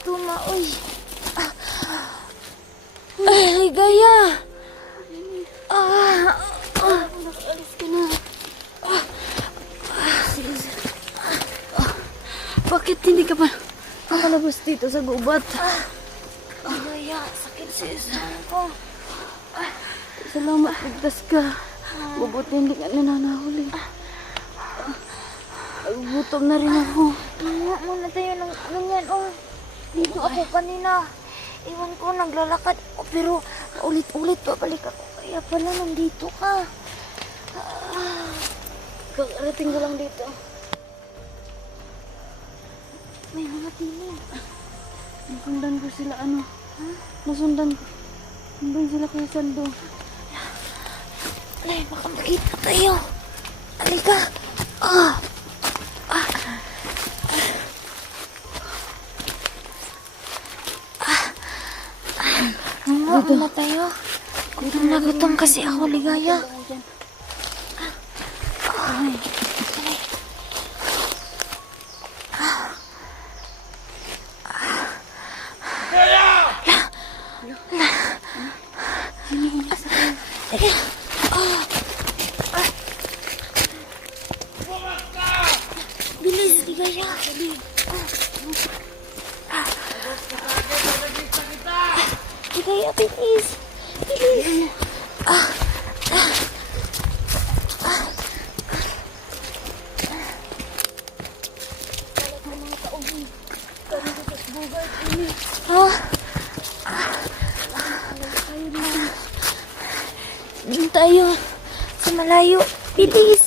Tumaoy. Ay, Ligaya. Alis ka na. Sige, sige. Bakit hindi ka pa nakalabas dito sa gubat? Ligaya, sakit sa isang ko. Salamat, ligtas ka. Mabuti hindi ka nananahuli. Gutom na rin ako. Mga muna tayo ng ano yan, oh. Dito ako kanina. Iwan ko, naglalakad ako, pero ulit-ulit babalik ako. Kaya pala nandito ka. Kakarating ko lang dito. May mga tinig. Nasundan ko sila, ano? Nasundan ko. Nandun sila kay Sando. Alay, baka makita tayo. Halika. Ano na tayo? Gutom na gutom kasi ako, Ligaya. Ay. Sige. Bilis, Ligaya. Ligaya, bilis. Bilis. Doon tayo sa malayo. Bilis.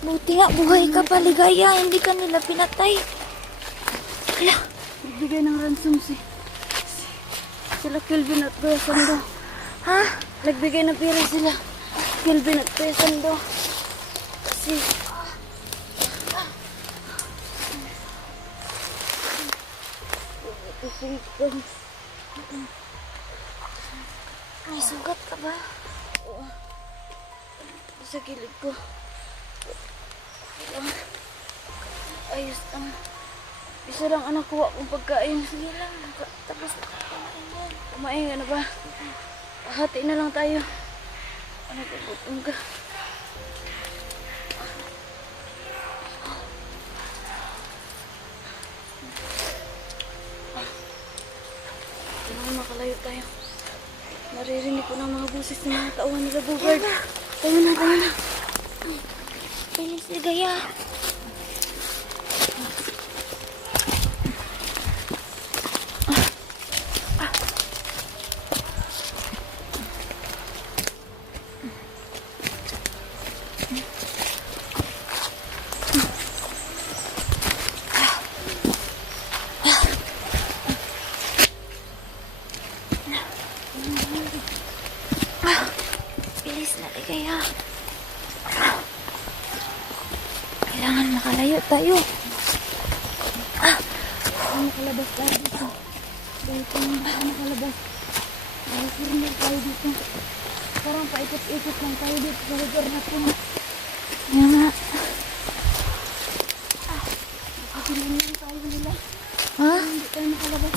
Buti nga buhay ka pa, Ligaya. Hindi ka nila pinatay. Hala. Nagbigay ng ransom sila Kelvin at Kuya Sando. Ha? Nagbigay ng pera sila Kelvin at Kuya Sando. Kasi May sugat ka ba? sa gilid ko. Ayos lang. Isa lang anak ko akong pagkain. Sige lang. Tapos na kumain yan. Kumain ka na ba? Hati na lang tayo. Ano ba, gutom ka? Kailangan makalayo tayo. Naririnig ko ng mga busis ng mga tauhan nila, Bogard. Tayo na, tayo na. Bilis, Ligaya. Bilis na, Ligaya. Kailangan makalayo tayo. Makalabas tayo dito. Dahil kung makalabas, surunod tayo dito. Parang paikot-ikot lang tayo dito sa lugar na ito. Nga nga. Nakasilinan tayo nila. Ha? Hindi tayo makalabas.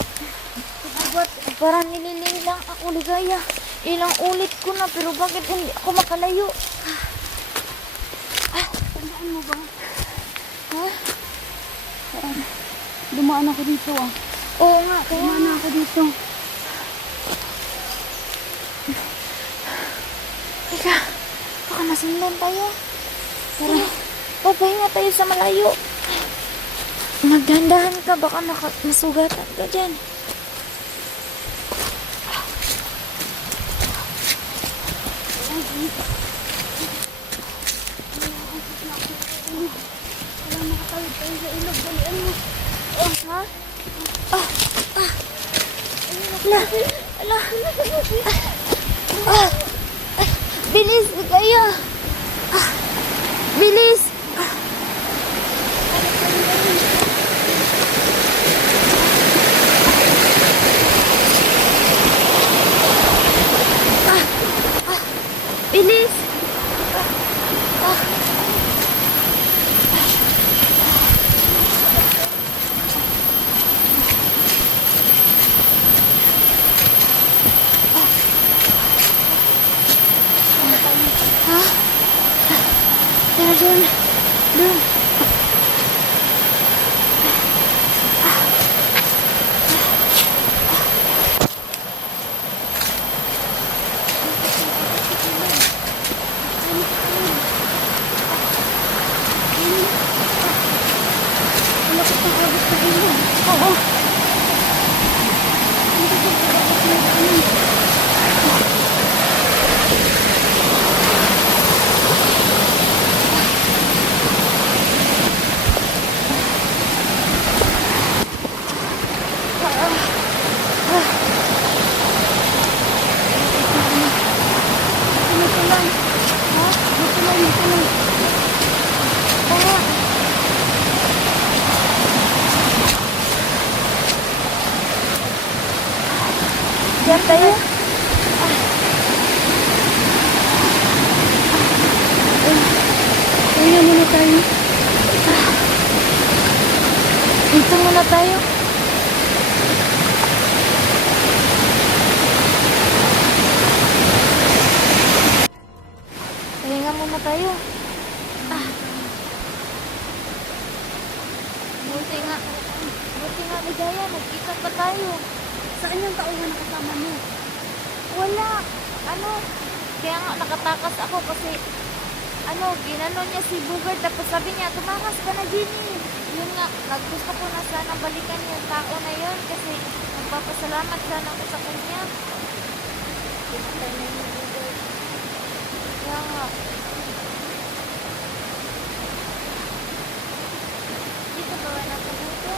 Ba't parang nililing lang ako, Ligaya. Ilang ulit ko na, pero bakit hindi ako makalayo? Tandaan mo ba? Ha? Dumaan ako dito ah. Oo nga, kaya Dumaan ako dito. Teka, baka masundan tayo. Tara, papahinga tayo sa malayo. Magdandahan ka, baka masugatan ka dyan. Wala makatawid tayo sa ilog. Balian mo. Ha? Wala. Ala. Ah. Bilis, Ligaya. Ah. Bilis. Bilis! Ha? Tara dun. Dun. Oo. Diyan tayo. Kaya muna tayo. Dito muna tayo. Pahinga muna tayo. Buti nga. Buti nga, Ligaya. Nagkita pa tayo. Saan yung tauhan na kasama mo? Wala. Ano? Kaya nga nakatakas ako kasi ginano niya si Bugard tapos sabi niya, tumakas ka na, Ginny. Yun nga, naggusto ko na sana balikan yung tao na yun kasi nagpapasalamat sana ako sa kanya. Kaya nga. Dito ba wala ka dito?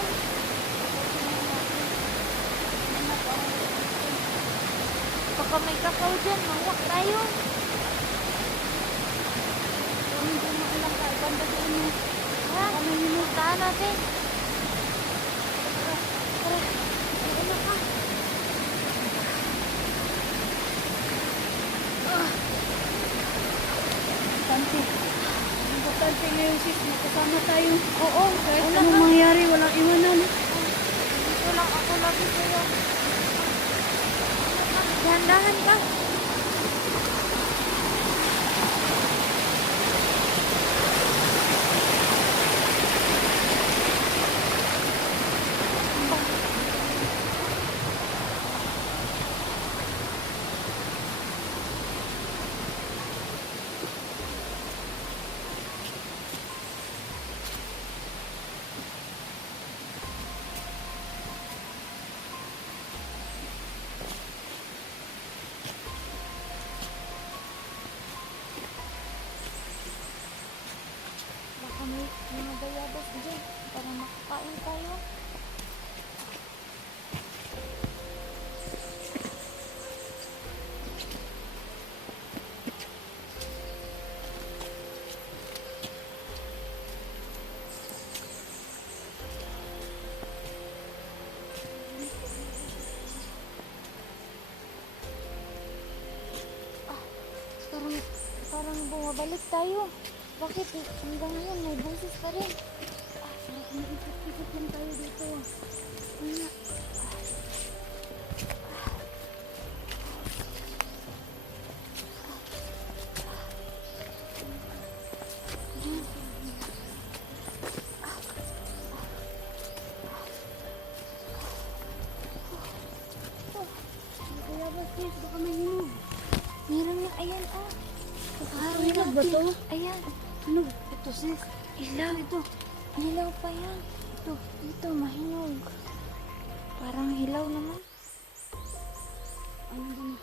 Baka may kakao dyan, mawak tayo. Hindi mo alam ka. Banda doon mo. Ha? Puntahan natin. Tara. Ano ka? Importante. Importante ngayon sis. Makasama tayo. Oo. Kahit Wala anong ka. mangyari, walang iwanan. Dito lang ako lagi sa'yo. Dahan-dahan ka. Baka may mga bayabas dyan para makakain tayo. Parang bumabalik tayo. Bakit hanggang ngayon may boses pa rin? Ikot-ikot lang tayo dito. Ano? Kaya ba sis, baka may hinog. Meron nga, ayan Hinog ba to? Ayan. Hinog. Ito sis. Ilaw. Ito. Hilaw pa yan. Ito, mahinog. Parang hilaw naman. Ano din?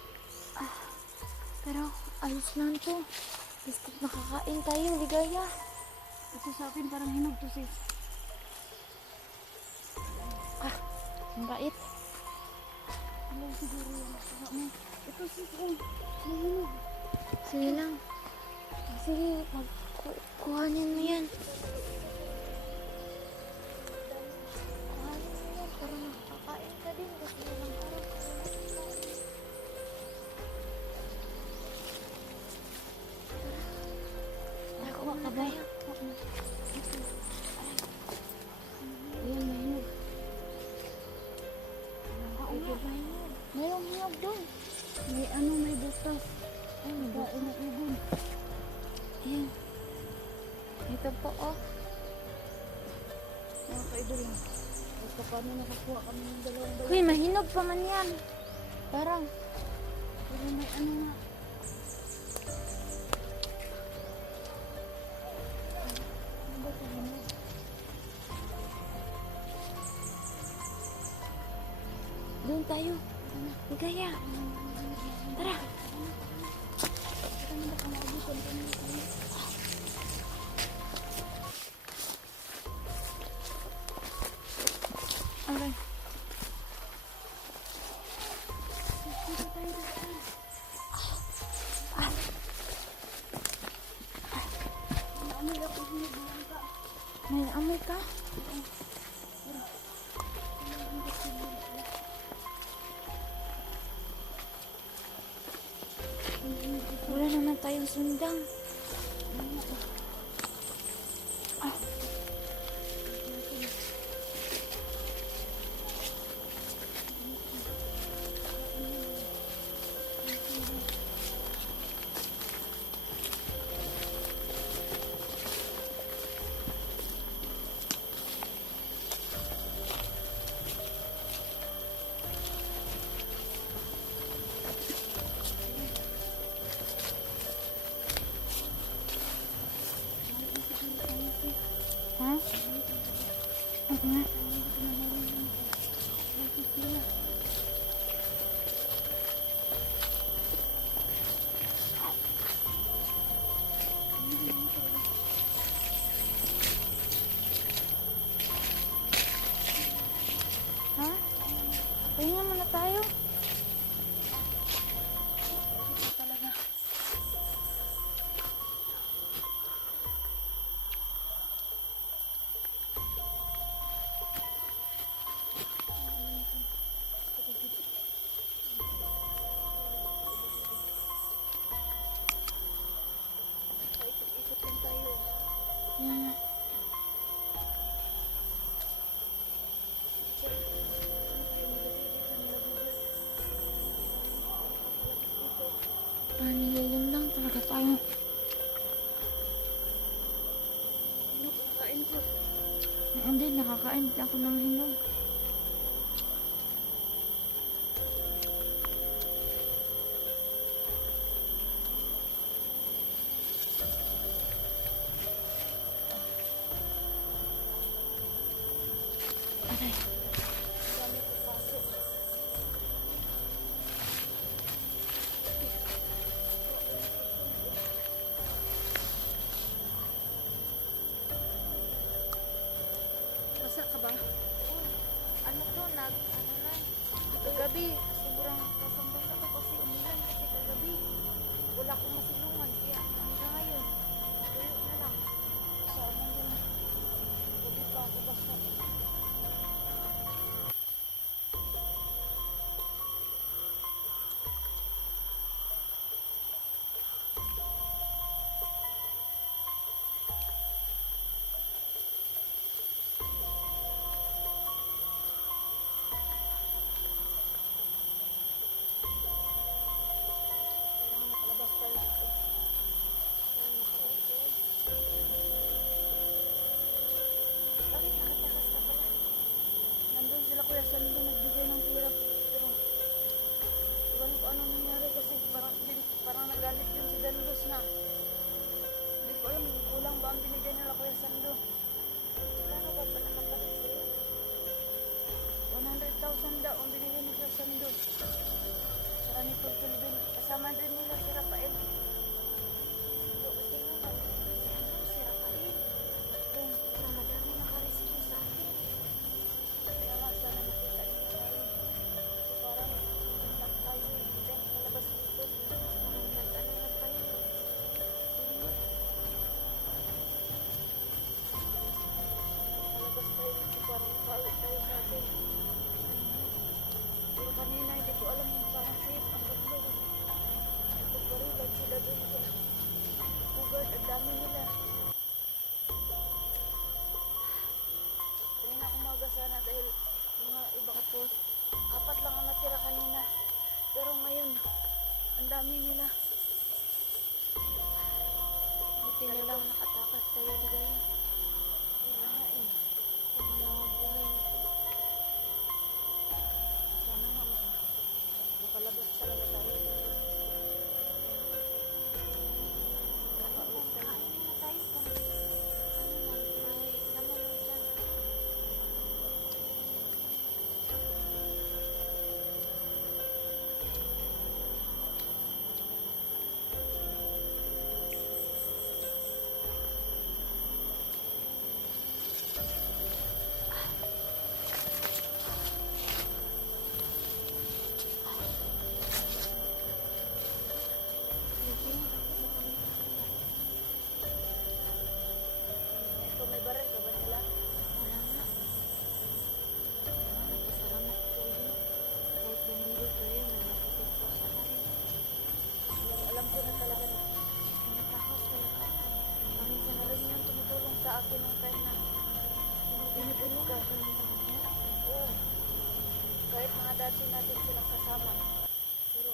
Pero ayos lang to. Basta makakain tayo, Ligaya. Ito sa akin parang hinog to sis. Ang bait. Sila siguro yung baka may... Ito si Kung. Mahinog. Sige lang. Sige, kuhanin mo yan. Kuhanin mo yan para makakain ka din kasi ilang araw ka wala kakain. Nakuha ka ba? Ayan, mahinog. Oo nga, mahinog. Mayroong hinog doon. May ano, may butas. Ay, may Kain na ibon. Ayan. Ito po, oh. Mga kaidol lang. Basta paano nakakuha kami ng dalawang dalawa. Uy, mahinog pa man yan. Parang. Pero may ano nga. Ano ba ito hinog? Doon tayo. Ligaya. Tara. Ano ba kung maabutan ko na tayo? Aray. Dito tayo dito. Ano ba kung hinog lang ka? May amoy ka? Wala naman tayong sundang. Ha? Oo nga. Ha? Pahinga muna tayo. Ikot lang tayo. Yan nga. Panilalim lang talaga tayo. Hinog ang kain ko. Hindi, nakakain din ako ng hinog. Aray. Dami ko pasok. Basa ka ba? Ano to, ano na, kagabi, sobrang basang-basa ko kasi umulan kasi kagabi. Wala akong masilungan, kaya hanggang ngayon, tuyo na lang. Sa ano yun? Gabi pa ako basta. Kailangan makalabas tayo dito. Kailangan makaupo. Bakit nakatakas ka pala? Nandun sila Kuya Sando nagbigay ng pera. Pero iwan ko ano nangyari kasi parang nagalit yun si Dandos na. Hindi ko alam kulang ba ang binigay nila Kuya Sando. Kano ba pala kapalit sa'yo? 100,000 daw ang binigay ni Kuya Sando. Saka ni Tultulbin. Kasama din nila si Rafael. So, tingnan mo, si ano, si Rafael. Kung Na madami nakaresibyo sa akin. kaya nga sana nakita niyo tayo. So parang kanina, hindi ko alam kung saan safe ang tatlo. Nagpaparilag sila doon sa bugard, ang dami nila. Kanina umaga sana dahil mga iba kapos. 4 lang ang natira kanina. Pero ngayon, ang dami nila. Buti na lang nakatakas tayo, Ligaya. Wala nga eh. Pangalawang buhay na to. Sana nga makalabas talaga tayo. Nakaulit tayo. Kain na tayo kung ano man, may laman mo dyan. Sige, Ikaw may baril ka ba nila? wala nga. Nagpasalamat ko yun. Kahit bandido tayo, may nakitin po siya na rin. Alam ko na talaga na. Pinatakos talaga ako. Paminsan na rin yan tumutulong sa akin ng time na binibulong ka. Oo. Kahit mga dati natin silang kasama. Pero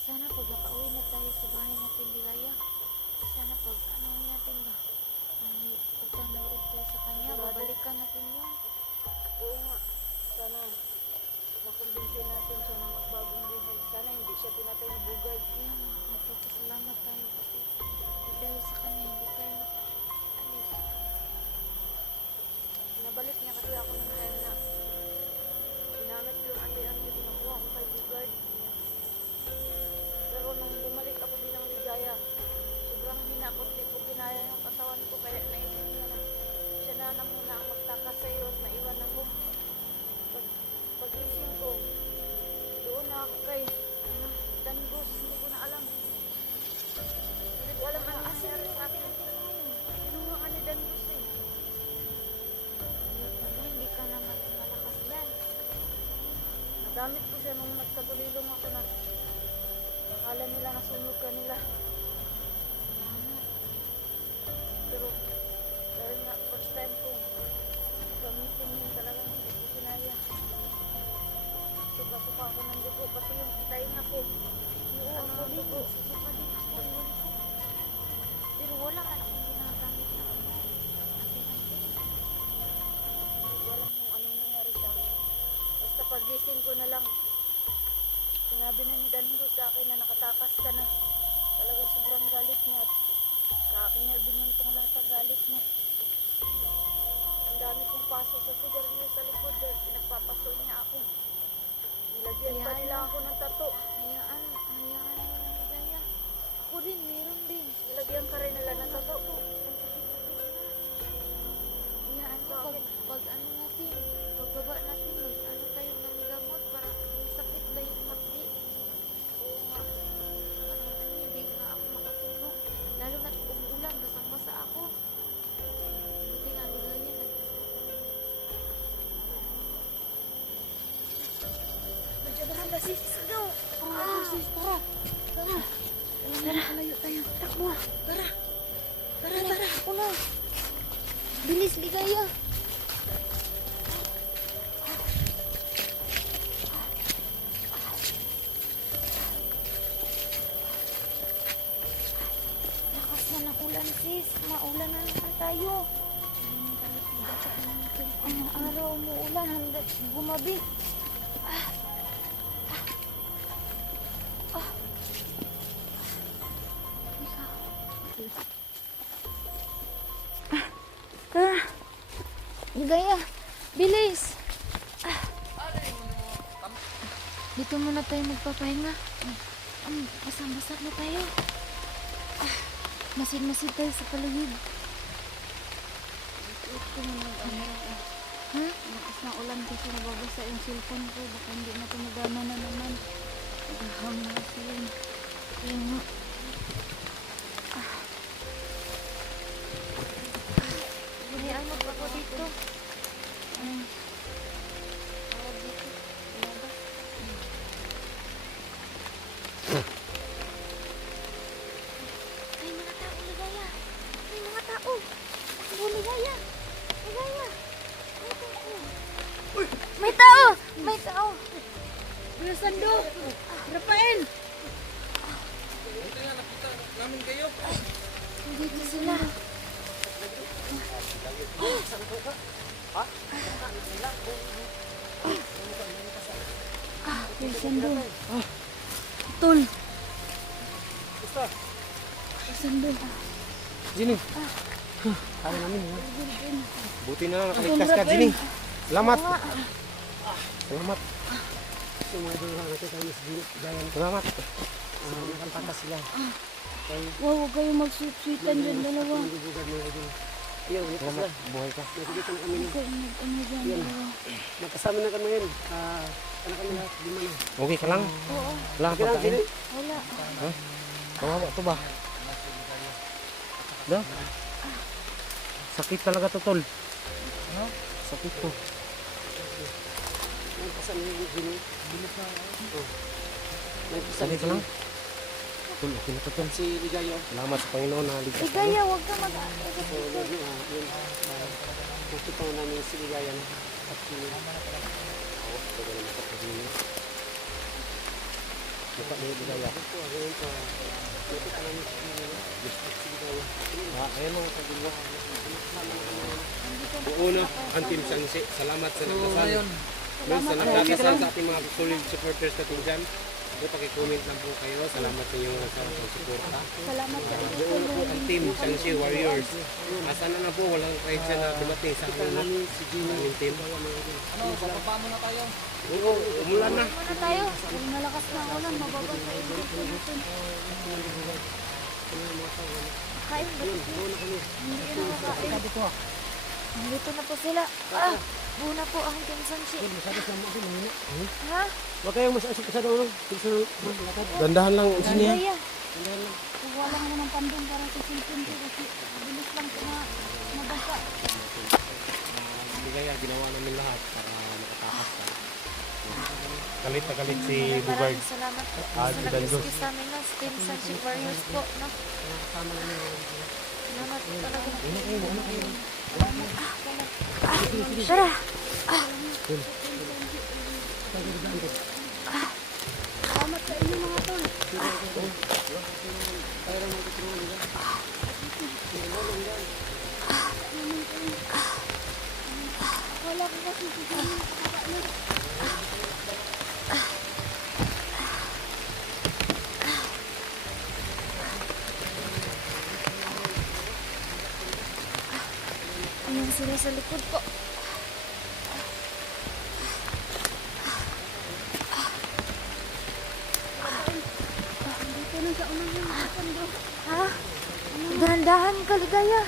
Sana pag makauwi na tayo sa bahay natin, Ligaya. Sana pag ano natin ba? May utang na loob tayo sa kanya. Sigurado. Babalikan natin yun. oo nga, sana makumbinsin natin siya na magbagong buhay. Sana hindi siya pinatay na bugay. Kaya nga, nagpapasalamat tayo kasi dahil sa kanya hindi tayo makaalis. Nabalik niya kasi ako ng time na ginamit yung anti-anti pinakuha ko kay Bugard. Pero nung bumalik ako din ng Ligaya, sobrang hinakot di ko kinaya yung katawan ko kaya naisip niya na siya na muna ang magtakas sa iyo at maiwan ako. Pagising ko, doon na ako kay Dangus, hindi ko na alam. Hindi ko alam ano nangyari sa akin. Kinuha ka ni Dangus eh. Ano, hindi ka naman malakas dyan. Nagamit ko siya nung nagtagulilong ako na akala nila nasunog ka nila. Ano, Pero dahil nga first time ko gamitin yun talagang hindi ko kinaya. Suka-suka ako ng dugo, pati yung taing ako. oo, Ano ako ang din. dugo? Susuka din ako. Iwan ko. Pero wala nga akong ginagamit na ano. Atin-atin. Hindi ko alam kung anong nangyari sa akin. Basta pagising ko na lang, sinabi na ni Dango sa akin na nakatakas ka na. Talagang sobrang galit niya at sa akin niya binuntong lahat ang galit niya. Ang dami kong paso sa sigarilyo sa likod dahil pinagpapaso niya ako. Nilagyan pa Kaya nila ano? ako ng tato. Hayaan mo na, Ligaya. Ako din, meron din. Nilagyan ka rin nila ng tato. Ang sakit-sakit na. Hayaan mo, pag ano natin, pagbaba natin, ano tayo ng gamot para yung sakit ba yung makdi. Oo nga. Parang ano, hindi nga ako makatulog. Lalo na umuulan, basang-basa ako. Buti nga, Ligaya, Nandiyan na sila sis. Go! sis, tara. Tara. Tara, malayo tayo. Takbo. Tara. Tara, tara. Ako na. Bilis, Ligaya. Lakas na ng ulan, sis. Maulan na naman tayo. Ang araw umuulan, hanggat gumabi. Tara. Ligaya, bilis. Dito muna tayo magpapahinga. Basang-basa na tayo. Masid-masid tayo sa paligid. Ito mo ano. Lakas ng ulan kasi nababasa yung cellphone ko. Baka hindi na tumagana na naman. Naghaham na kasi yun. Ayun nga. Hayaan mo pa ako dito. Tawag dito. Lumabas. Rafael! Dito sila. Yung sandol. Tol. Sandol. Jenny. Kaya namin ha. Buti na lang nakaligtas ka, Jenny. Salamat. Salamat. Salamat. Nakantaka sila. Wow, huwag kayong mag-sweet-sweetan dyan dalawa. Salamat. Buhay ka. Huwag kayong mag-ano dyan dalawa. Nakasama na kami ngayon. Ano kami lahat? Lima na. Okay ka lang? Oo. Wala kang pagkain? Wala. Ha? Kawawa to ba? Da? Sakit talaga to, tol. Sakit to. Nakasama na yung Sakit ka lang? Tol, okay na to, tol. Si Ligayo. Salamat sa Panginoon na ligtas ka. Ligaya, huwag ka mag... So, yun. Nakita na namin si Ligayo. At si Buka mo yung ligaya. Ayan mga kagulwa. Una, ang Team Sansi. Salamat sa nagdasal. Sa nagdasal sa ating mga solid supporters natin dyan. Pakicomment lang po kayo. Salamat sa inyo sa suporta. Salamat sa inyo. Doon po ang Team Sansi Warriors. Sana na po walang kahit siya na dumating sa amin aming team. Oo, umulan na. Muna tayo. Kung malakas na ulan, mababa sa inyo. Kain ba? Hindi ka nakakain. Nandito na po sila. Ah! Buna po ang Team Sanchi. Ha? Huwag kayong masasik sa doon. Dandahan lang ang siniya. Ligaya. Kuha lang mo ng pandong para sa silpin ko kasi mabilis lang ko na mabasa. Ligaya, ginawa namin lahat para makatakas ka. Galit na galit si Bugard. Maraming salamat po Ah, sa si Dandos. nag-excuse sa amin na Team Sanchi Warriors po. No? Salamat po talaga. Tara! Salamat sa inyo mga tol. Wala ko kasi Ayan sila sa likod ko. dito na sa unahan mga pandong. Ha? Dahan-dahan ka, Ligaya.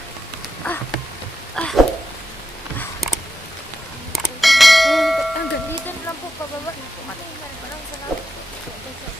Ayan, hanggang dito na lang po pababa. Maraming salamat.